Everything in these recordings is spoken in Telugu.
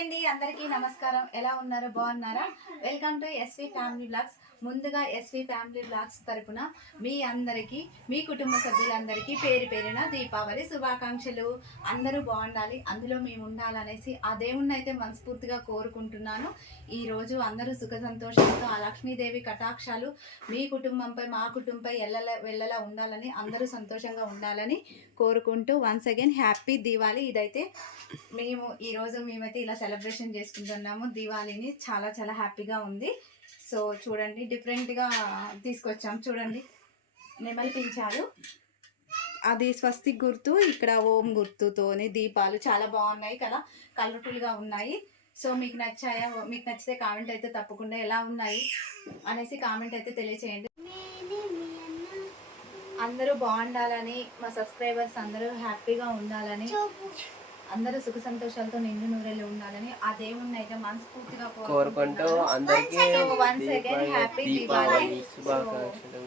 అండి. అందరికీ నమస్కారం. ఎలా ఉన్నారు? బాగున్నారా? Welcome to SV family blogs ముందుగా ఎస్వి ఫ్యామిలీ బ్లాగ్స్ తరపున మీ అందరికీ మీ కుటుంబ సభ్యులందరికీ పేరు పేరున దీపావళి శుభాకాంక్షలు. అందరూ బాగుండాలి అందులో మేము ఉండాలనేసి ఆ దేవుణ్ణి అయితే మనస్ఫూర్తిగా కోరుకుంటున్నాను. ఈరోజు అందరూ సుఖ సంతోషంతో ఆ లక్ష్మీదేవి కటాక్షాలు మీ కుటుంబంపై మా కుటుంబంపై ఎల్లల వెళ్ళలా ఉండాలని అందరూ సంతోషంగా ఉండాలని కోరుకుంటూ వన్స్ అగైన్ హ్యాపీ దీవాలి ఇదైతే మేము ఈరోజు మేమైతే ఇలా సెలబ్రేషన్ చేసుకుంటున్నాము. దివాళీని చాలా చాలా హ్యాపీగా ఉంది. సో చూడండి డిఫరెంట్గా తీసుకొచ్చాం. చూడండి నెమలి పించాలు. అది స్వస్తిక్ గుర్తు ఇక్కడ ఓం గుర్తుతోని దీపాలు చాలా బాగున్నాయి కదా కలర్ఫుల్గా ఉన్నాయి. సో మీకు నచ్చాయా? మీకు నచ్చితే కామెంట్ అయితే తప్పకుండా ఎలా ఉన్నాయి అనేసి కామెంట్ అయితే తెలియచేయండి. అందరూ బాగుండాలని మా సబ్స్క్రైబర్స్ అందరూ హ్యాపీగా ఉండాలని. అందరూ సుఖ సంతోషాలతో నిండు నూరెళ్ళు ఉండాలని ఆ దేవుణ్ణి అయితే మనస్ఫూర్తిగా కోరుకుంటూ అందరికీ దీపావళి. శుభాకాంక్షలు.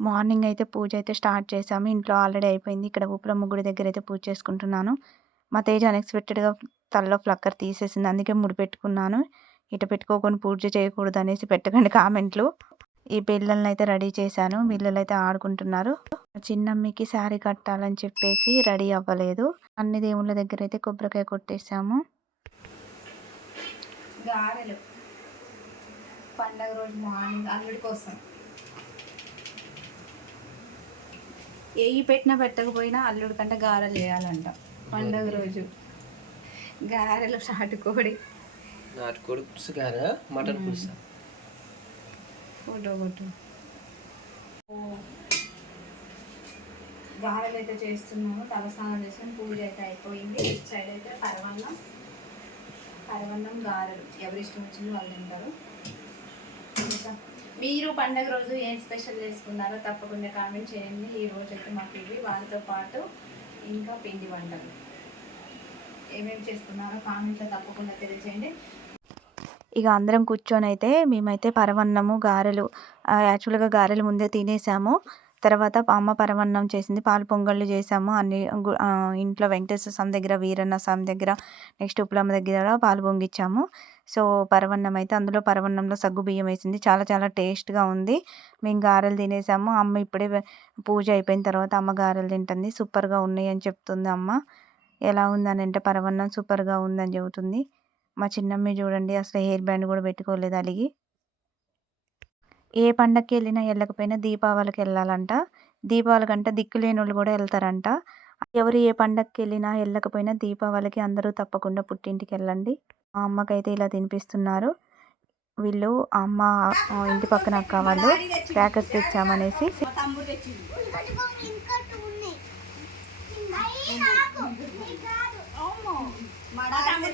మార్నింగ్ అయితే పూజ అయితే స్టార్ట్ చేసాము ఇంట్లో ఆల్రెడీ అయిపోయింది. ఇక్కడ ఉప్పులమ్మ గుడి దగ్గర అయితే పూజ చేసుకుంటున్నాను. మా తేజ అన్ఎక్స్పెక్టెడ్గా తలలో ఫ్లక్కర్ తీసేసింది. అందుకే ముడి పెట్టుకున్నాను ఇట పెట్టుకోకుండా పూజ చేయకూడదు అనేసి పెట్టకండి కామెంట్లు. ఈ పిల్లల్ని అయితే రెడీ చేశాను. పిల్లలు అయితే ఆడుకుంటున్నారు. చిన్నమ్మికి శారీ కట్టాలని చెప్పేసి రెడీ అవ్వలేదు. అన్ని దేవుళ్ళ దగ్గర అయితే కొబ్బరికాయ కొట్టేసాము. గారెలు. పండగ రోజు మార్నింగ్ అల్లుడి కోసం. ఏయి పెట్టినా పెట్టకపోయినా అల్లుడి కంటే గారెలు చేయాలంట. పండగ రోజు. గారెలు నాటుకోడి నాటుకోడి పులుసు గారా మటన్ పులుసు? ఫోటో కొట్టు గారెలు అయితే చేస్తున్నాము తలస్నానం చేసుకుని పూజ అయితే అయిపోయింది. ఇటు సైడ్ అయితే పరవన్నం పరవన్నం గారెలు. ఎవరి ఇష్టం వచ్చిందో వాళ్ళు తింటారు. ఇంకా మీరు పండగ రోజు ఏం స్పెషల్ చేసుకున్నారో తప్పకుండా కామెంట్ చేయండి. ఈ రోజు అయితే మాకు ఇవి. వారితో పాటు ఇంకా పిండి వంటలు. ఏమేమి చేసుకున్నారో కామెంట్లో తప్పకుండా తెలియజేయండి ఇక అందరం కూర్చొని అయితే మేమైతే పరవన్నము గారెలు యాక్చువల్గా గారెలు ముందే తినేసాము. తర్వాత అమ్మ పరవన్నం చేసింది పాలు పొంగళ్ళు చేసాము. అన్ని ఇంట్లో వెంకటేశ్వర స్వామి దగ్గర వీరన్న స్వామి దగ్గర నెక్స్ట్ ఉప్పులమ్మ దగ్గర పాలు పొంగిచ్చాము. సో పరవన్నం అయితే అందులో పరవన్నంలో సగ్గు బియ్యం వేసింది. చాలా చాలా టేస్ట్గా ఉంది. మేము గారెలు తినేసాము. అమ్మ ఇప్పుడే పూజ అయిపోయిన తర్వాత అమ్మ గారెలు తింటుంది. సూపర్గా ఉన్నాయి అని చెప్తుంది అమ్మ. ఎలా ఉందని అంటే పరవన్నం సూపర్గా ఉందని చెబుతుంది. మా చిన్నమ్మ చూడండి అసలు హెయిర్ బ్యాండ్ కూడా పెట్టుకోలేదు అలిగి. ఏ పండగకి వెళ్ళినా వెళ్ళకపోయినా దీపావళికి వెళ్ళాలంట. దీపావళి కంటే దిక్కులేని వాళ్ళు కూడా వెళ్తారంట. ఎవరు ఏ పండగకి వెళ్ళినా వెళ్ళకపోయినా దీపావళికి అందరూ తప్పకుండా పుట్టింటికి వెళ్ళండి. మా అమ్మకైతే ఇలా తినిపిస్తున్నారు. వీళ్ళు అమ్మ ఇంటి పక్కన అక్క వాళ్ళు క్రాకర్స్ తెచ్చామనేసి.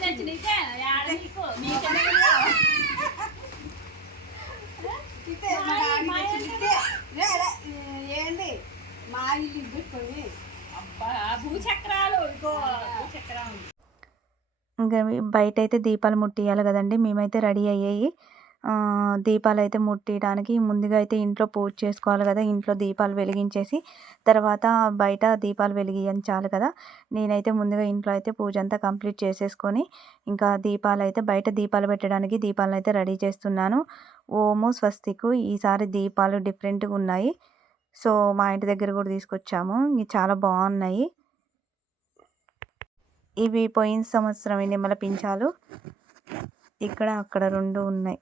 ఏంది ఇంకా బయట అయితే దీపాలు ముట్టియాలి కదండి. మేమైతే రెడీ అయ్యాయి. దీపాలు అయితే ముట్టియడానికి ముందుగా అయితే ఇంట్లో పూజ చేసుకోవాలి కదా. ఇంట్లో దీపాలు వెలిగించేసి తర్వాత బయట దీపాలు వెలిగించాలి కదా. నేనైతే ముందుగా ఇంట్లో అయితే పూజ అంతా కంప్లీట్ చేసేసుకొని ఇంకా దీపాలు అయితే బయట దీపాలు పెట్టడానికి దీపాలను అయితే రెడీ చేస్తున్నాను. ఓము స్వస్తికు ఈసారి దీపాలు డిఫరెంట్గా ఉన్నాయి. సో మా ఇంటి దగ్గర కూడా తీసుకొచ్చాము. ఇవి చాలా బాగున్నాయి. ఇవి పోయిన సంవత్సరం నిమ్మల పించాలు ఇక్కడ అక్కడ రెండు ఉన్నాయి.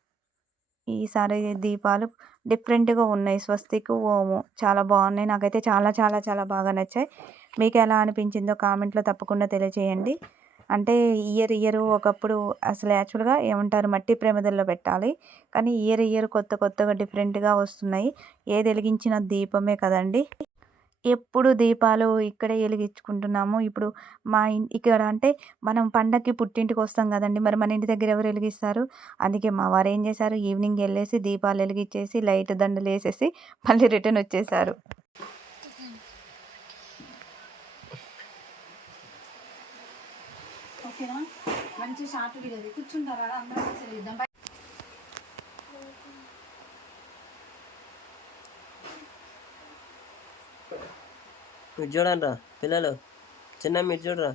ఈసారి దీపాలు డిఫరెంట్గా ఉన్నాయి. స్వస్తిక్ ఓము చాలా బాగున్నాయి. నాకైతే చాలా చాలా చాలా బాగా నచ్చాయి. మీకు ఎలా అనిపించిందో కామెంట్లో తప్పకుండా తెలియజేయండి అంటే ఇయర్ ఇయర్ ఒకప్పుడు అసలు యాక్చువల్గా ఏమంటారు మట్టి ప్రమిదల్లో పెట్టాలి. కానీ ఇయర్ ఇయర్ కొత్త కొత్తగా డిఫరెంట్గా వస్తున్నాయి. ఏది వెలిగించిన దీపమే కదండి. ఎప్పుడు దీపాలు ఇక్కడే వెలిగించుకుంటున్నాము. ఇప్పుడు మా ఇన్ ఇక్కడ అంటే మనం పండక్కి పుట్టింటికి వస్తాం కదండి. మరి మన ఇంటి దగ్గర ఎవరు వెలిగిస్తారు? అందుకే మా వారు ఏం చేశారు? ఈవినింగ్ వెళ్ళేసి దీపాలు వెలిగించేసి లైట్ దండలు వేసేసి మళ్ళీ రిటర్న్ వచ్చేసారు. ఓకేనా? మంచి షార్ట్ వీడియో కూర్చుంటారా? అందరం మీరు చూడండి రా పిల్లలు. చిన్న మీరు చూడరా.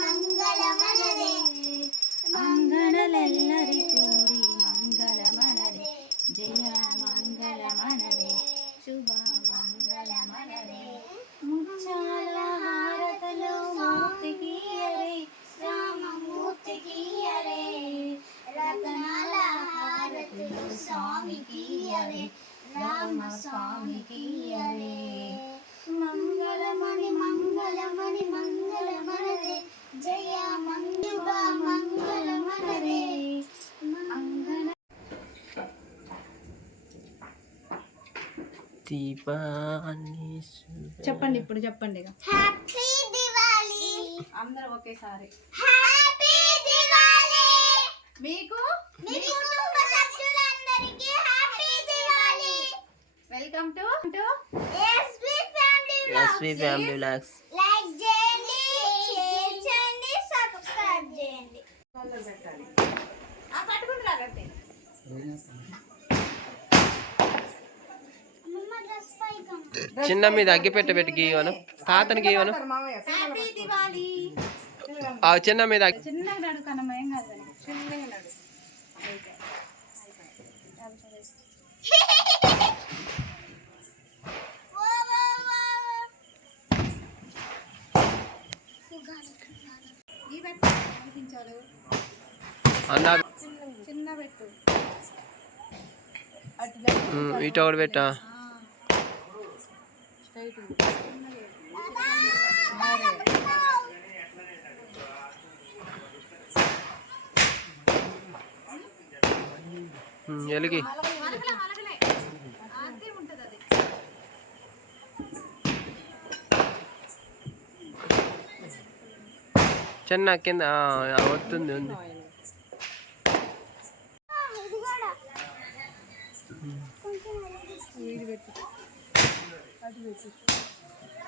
శుభ మంగళ మనదే మంగళలెల్లరి కూడి మంగళమనరే జయ మంగళమనరే శుభ మంగళమనరే ముచ్చాల హారతలు మూర్తికి అరే రామమూర్తికి అరే రతనాల హారతులు స్వామికి అరే రామ స్వామికి అరే మంగళమణి మంగళమణి మంగళమనరే జయ మంగళ మంగళమనరే. మంగళ దీపాన్ని చెప్పండి ఇప్పుడు చెప్పండి హ్యాపీ అందరూ ఒకేసారి. హ్యాపీ మీకు? మీ కుటుంబ సభ్యులందరికీ happy Diwali welcome to to SV family SV family like చేయండి షేర్ చేయండి సబ్స్క్రైబ్ చేయండి ఆ పట్టుకుని రాగండి అమ్మమ్మ డ్రెస్ పైకం చిన్న మీద అగ్గిపెట్ట పెట్టి గీయవను. తాతని గీయవను. హ్యాపీ దివాలి ఆ చిన్న మీద అగ్గి- పెట్టు అందా చిన్న పెట్టు. ఇటు ఒకటి పెట్టా. ఎలిగి చిన్న కింద వస్తుంది ఉంది ఇది కూడా ఏది పెట్టు అది పెట్టు తాతయ్య తాతయ్య అగ్గి పెట్టే ఇంకా బాంబులు ఇంకొట్టున్నారా చెప్పు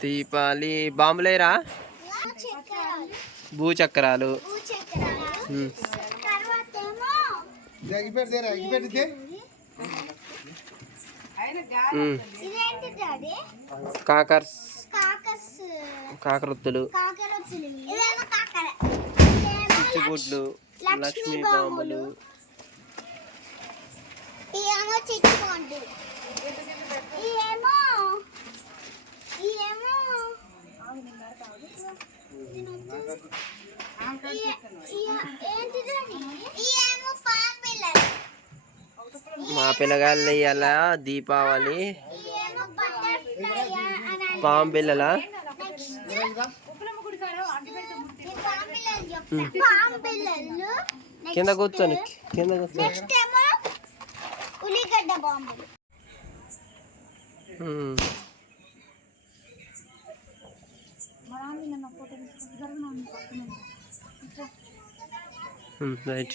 దీపాలి బాంబులేరా? చక్రాలు భూచక్రాలు. భూచక్రాలు ఉమ్, తర్వాత ఏమో ఉమ్, ఇదేంటి డాడీ కాకర్స్. కాకరొత్తులు. చిచ్చుగుడ్లు లక్ష్మీ బాంబులు ఏంటిదండి ఇదేమో పాంపిల్లలు మా పిల్లగాళ్ళు ఇవాళ దీపావళి. పాము పిల్లల? కింద కూర్చొని కింద కూర్చొని. రైట్.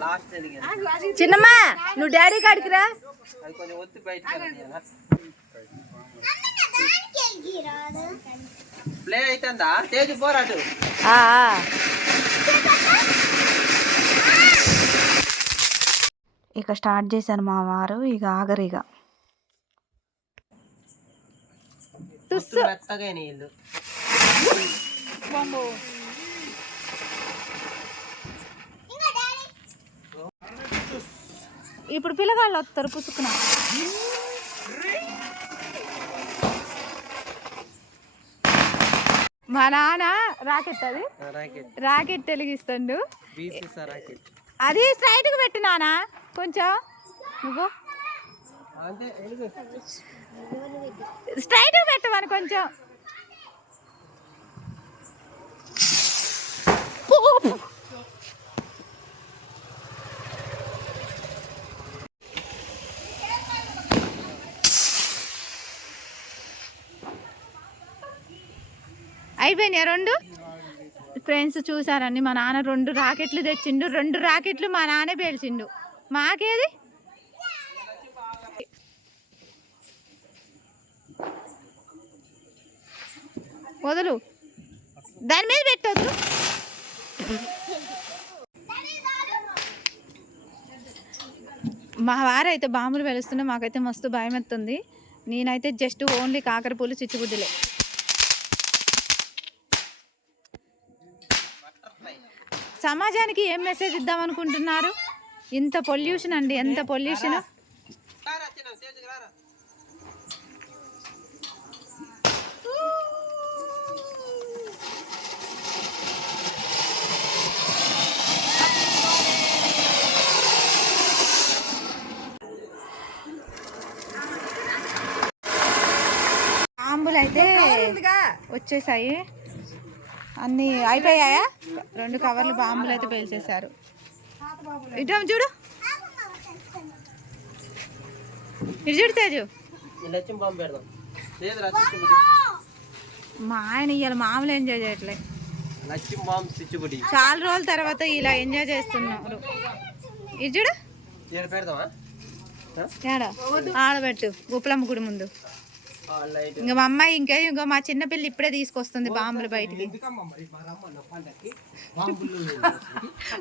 లాస్ట్ ఎదిగింది చిన్నమ్మా నువ్వు డాడీ కాడికి రా. అది కొంచెం ఒత్తి ఎగిరాదు ప్లే అవుతుందా తేజు పోరాటు ఆ, ఆ. ఇక స్టార్ట్ చేశారు మా వారు ఇక ఆగరు ఇక. తుస్సు. మెత్తగా నీళ్ళు ఇంకా డాడీ ఇప్పుడు పిల్లగాళ్ళు వస్తారు పుసుకున మా నాన్న రాకెట్ అది. రాకెట్. వెలిగిస్తుండు అది స్ట్రైట్గా పెట్టు నాన్న. కొంచెం. నువ్వు. అంతే ఎలుగు. స్ట్రైట్గా పెట్టమని కొంచెం. అయిపోయినాయి రెండు? ఫ్రెండ్స్ చూసారండి మా నాన్న రెండు రాకెట్లు తెచ్చిండు రెండు రాకెట్లు మా నాన్నే పేల్చిండు. మాకేది? వదులు. దాని మీద పెట్టొద్దు. మా వారైతే బాంబులు వెలుస్తుంటే మాకైతే మస్తు భయం ఎత్తుంది నేనైతే జస్ట్ ఓన్లీ కాకరపూలు చిచ్చుబుడ్డులే. సమాజానికి ఏం మెసేజ్ ఇద్దాం అనుకుంటున్నారు? ఇంత పొల్యూషన్ అండి ఎంత పొల్యూషన్ అయితే వచ్చేసాయి. అన్ని అయిపోయాయా? రెండు కవర్లు బాంబులు అయితే పేల్చేశారు. ఇటు చూడు. ఇటు చూడు తేజు. మా ఆయన ఇవాళ మామూలు ఎంజాయ్ చేయట్లే. చాలా రోజుల తర్వాత ఇలా ఎంజాయ్ చేస్తున్నారు. ఇటు చూడు. ఆడబెట్టు. గుప్పలమ్మ గుడి ముందు. ఇంకా మా అమ్మాయి ఇంకా ఇంకో మా చిన్న పిల్ల ఇప్పుడే తీసుకొస్తుంది బాంబులు బయటికి.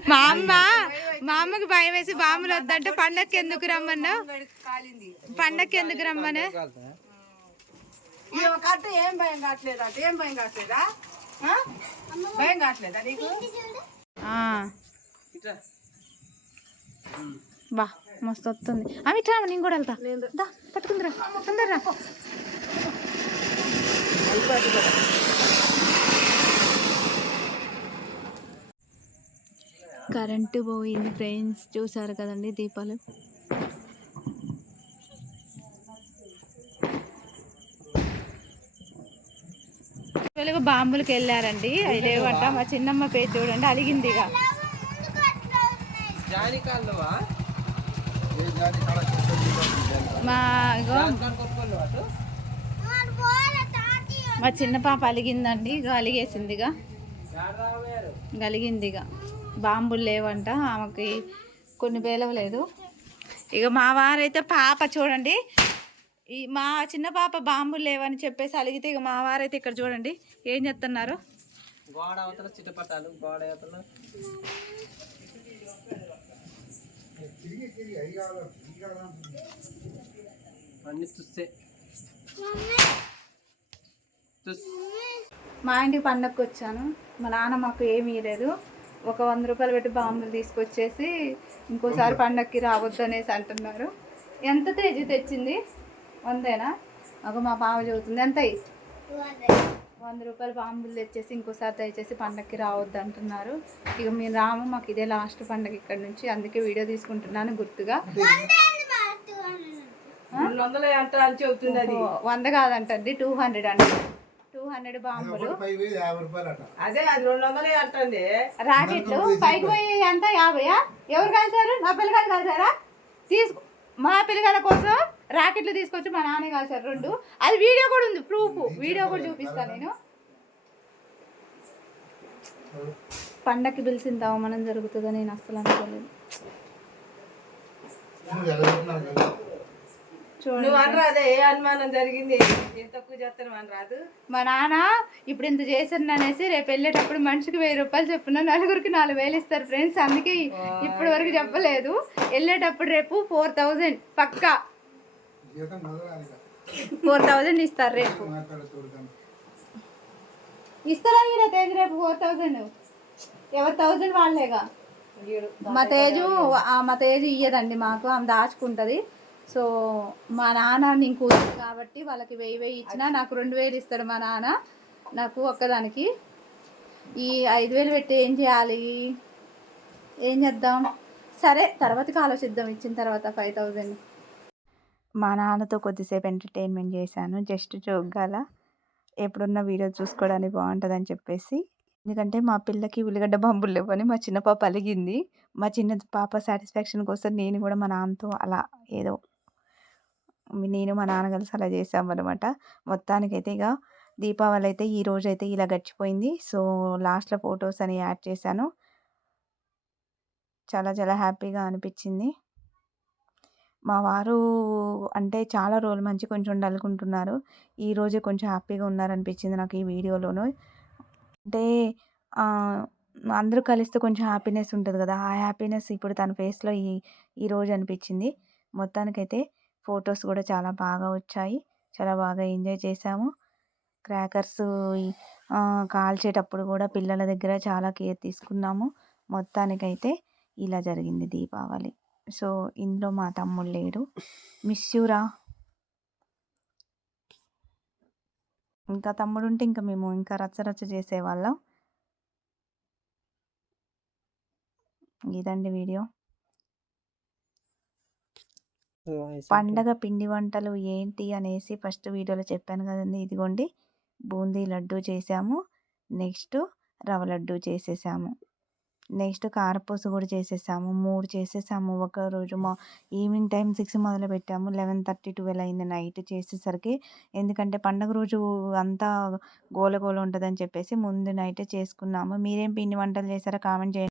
మా అమ్మ మా అమ్మకి భయం వేసి బాంబులు వద్దంటే పండక్కి ఎందుకు రమ్మన్నా పండక్కి ఎందుకు రమ్మను కట్టు ఏం భయం కావట్లేదా? ఏం భయం కావట్లేదా? ఆ? భయం కావట్లేదా నీకు? ఆ, ఇట్రా. బా. మస్తు వస్తుంది అవి ఇట్లా నేను కూడా వెళ్తా. దా పట్టుకుందిరా. తొందరరా కరెంటు పోయింది ఫ్రెండ్స్. చూసారు కదండి దీపాలు? వెలుగు బాంబులకి వెళ్ళారండి. అవి లేవంట మా చిన్నమ్మ పేరు చూడండి అలిగింది ఇక జానికాళ్ళవా మా మా చిన్న పాప అలిగిందండి. ఇక అలిగేసింది ఇక గలిగింది ఇక బాంబులు లేవంట. ఆమెకి కొన్ని పేలవలేదు ఇక మా వారైతే పాప చూడండి. ఈ మా చిన్న పాప బాంబులు లేవని చెప్పేసి అలిగితే ఇక మా వారైతే ఇక్కడ చూడండి. ఏం చెప్తున్నారు గోడ అవతల చిట్టపట్టాలు గోడ అవతల అన్ని మా ఇంటికి పండగకి వచ్చాను. మా నాన్న మాకు ఏమీ లేదు ఒక వంద రూపాయలు పెట్టి బాంబులు తీసుకొచ్చేసి ఇంకోసారి పండగకి రావద్దు అనేసి అంటున్నారు. ఎంత తేజీ తెచ్చింది? వందేనా? ఒక మా బావ చదువుతుంది. ఎంత అయ్యి? వంద రూపాయలు బాంబులు తెచ్చేసి ఇంకోసారి దయచేసి పండగకి రావద్దు అంటున్నారు. ఇక మీరు రాము మాకు ఇదే లాస్ట్ పండగ ఇక్కడ నుంచి అందుకే వీడియో తీసుకుంటున్నాను గుర్తుగా. అంట వంద కాదంటండి టూ హండ్రెడ్ అండి టూ హండ్రెడ్ బాంబులు. అదే అది రెండు వందలే అంటుంది. రాకెట్లు పైకి పోయి ఎంత? యాభైయా? ఎవరు కలిసారు నా పిల్లగాలు కలిసారా తీసుకో. మా పిల్లగాల కోసం రాకెట్లు తీసుకొచ్చి మా నాన్న కాల్చారు రెండు. అది వీడియో కూడా ఉంది ప్రూఫ్ వీడియో కూడా చూపిస్తాను నేను. పండక్కి పిలిచిన అవమానం జరుగుతుందని నేను అస్సలు అనుకోలేదు. నువ్వు అనరాదే ఏ అనుమానం జరిగింది? ఏం తక్కువ చేస్తాను అని రాదు మా నాన్న ఇప్పుడు ఇంత చేశాను అనేసి రేపు వెళ్ళేటప్పుడు మనిషికి వెయ్యి రూపాయలు చెప్పున నలుగురికి నాలుగు వేలు ఇస్తారు ఫ్రెండ్స్. అందుకే ఇప్పటి వరకు చెప్పలేదు. వెళ్ళేటప్పుడు రేపు ఫోర్ థౌజండ్. పక్కా. ఫోర్ థౌజండ్ ఇస్తారు రేపు. ఇస్తారా ఈయన తేజ్ రేపు ఫోర్ థౌజండ్? ఎవరు థౌజండ్ వాళ్ళేగా? మా తేజు ఆ, మా తేజు ఇయ్యదండి మాకు. ఆమె దాచుకుంటుంది. సో మా నాన్న నేను కూతురు కాబట్టి వాళ్ళకి వెయ్యి వెయ్యి ఇచ్చినా నాకు రెండు వేలు ఇస్తాడు మా నాన్న నాకు ఒక్కదానికి. ఈ ఐదు వేలు పెట్టి ఏం చేయాలి? ఏం చేద్దాం? సరే తర్వాతకి ఆలోచిద్దాం ఇచ్చిన తర్వాత ఫైవ్ థౌజండ్. మా నాన్నతో కొద్దిసేపు ఎంటర్టైన్మెంట్ చేశాను జస్ట్ జోగ్గాల ఎప్పుడున్న వీడియో చూసుకోవడానికి బాగుంటుందని చెప్పేసి. ఎందుకంటే మా పిల్లకి ఉల్లిగడ్డ బాంబులు లేవని మా చిన్న పాప అలిగింది. మా చిన్న పాప సాటిస్ఫాక్షన్ కోసం నేను కూడా మా నాన్నతో అలా ఏదో నేను మా నాన్న కలిసి అలా చేసామన్నమాట. మొత్తానికైతే ఇక దీపావళి అయితే ఈ రోజు అయితే ఇలా గడిచిపోయింది. సో లాస్ట్లో ఫొటోస్ అని యాడ్ చేశాను. చాలా చాలా హ్యాపీగా అనిపించింది. మా వారు అంటే చాలా రోజులు మంచి కొంచెం డల్గుంటున్నారు. ఈరోజు కొంచెం హ్యాపీగా ఉన్నారనిపించింది నాకు ఈ వీడియోలోను. అంటే అందరూ కలిస్తే కొంచెం హ్యాపీనెస్ ఉంటుంది కదా. ఆ హ్యాపీనెస్ ఇప్పుడు తన ఫేస్లో ఈ ఈ రోజు అనిపించింది. మొత్తానికైతే ఫొటోస్ కూడా చాలా బాగా వచ్చాయి. చాలా బాగా ఎంజాయ్ చేసాము. క్రాకర్స్ కాల్చేటప్పుడు కూడా పిల్లల దగ్గర చాలా కేర్ తీసుకున్నాము. మొత్తానికైతే ఇలా జరిగింది దీపావళి. సో ఇందులో మా తమ్ముడు లేడు. మిస్యూరా ఇంకా తమ్ముడు ఉంటే ఇంకా మేము ఇంకా రచ్చ రచ్చ చేసేవాళ్ళం. ఇదండి వీడియో. పండగ పిండి వంటలు ఏంటి అనేసి ఫస్ట్ వీడియోలో చెప్పాను కదండి. ఇదిగోండి బూందీ లడ్డు చేసాము. నెక్స్ట్ రవ లడ్డు చేసేసాము. నెక్స్ట్ కారపూస కూడా చేసేసాము. మూడు చేసేసాము. ఒక రోజు మా ఈవినింగ్ టైం సిక్స్ మొదలు పెట్టాము. లెవెన్ థర్టీ ట్వెల్వ్ అయింది నైట్ చేసేసరికి. ఎందుకంటే పండగ రోజు అంతా గోల గోల ఉంటుందని చెప్పేసి ముందు నైటే చేసుకున్నాము. మీరేం పిండి వంటలు చేశారో కామెంట్ చేయండి.